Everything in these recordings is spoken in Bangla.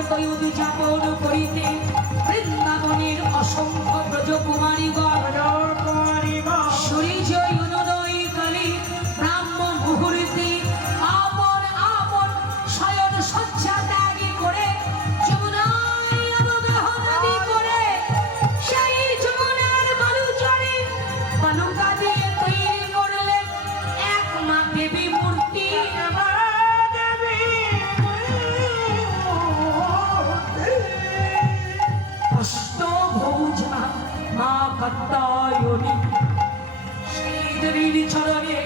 ব্রতই উদযাপন করিতে বৃন্দাবনের অসংখ্য ব্রজকুমারী গণ কাত্তায়নী শ্রী দেবীর চরণে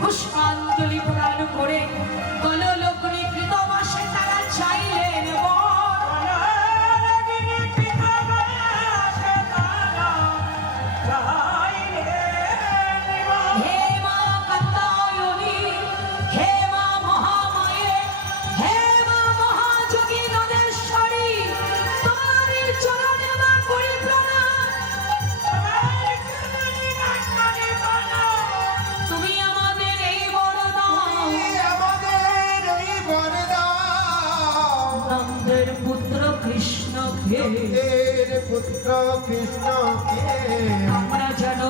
পুষ্পাঞ্জলি প্রদান করে যেন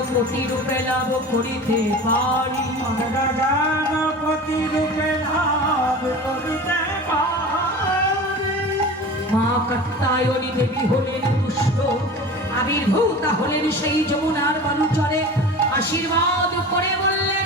মা কাত্তায়নী দেবী হলেন পুষ্ট আবির্ভূতা হলেন সেই যমুনার মানুষ চলে আশীর্বাদ করে বললে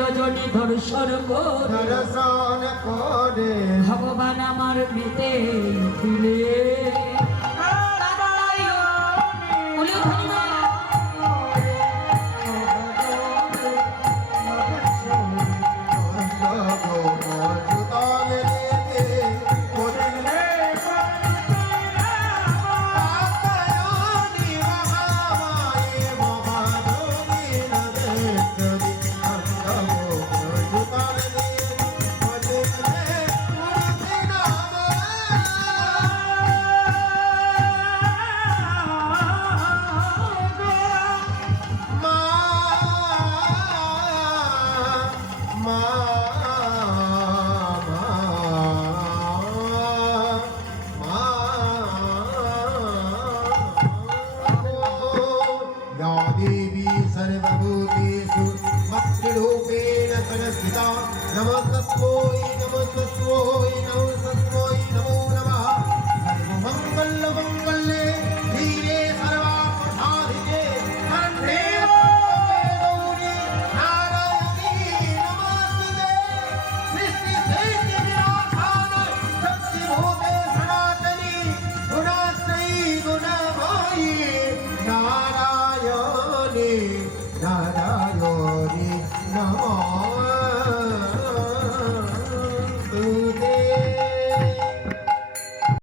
রজনী ধর স্বর্গ করে ভগবান আমার মৃতে ফিরে Narayani, Narayani, Narayani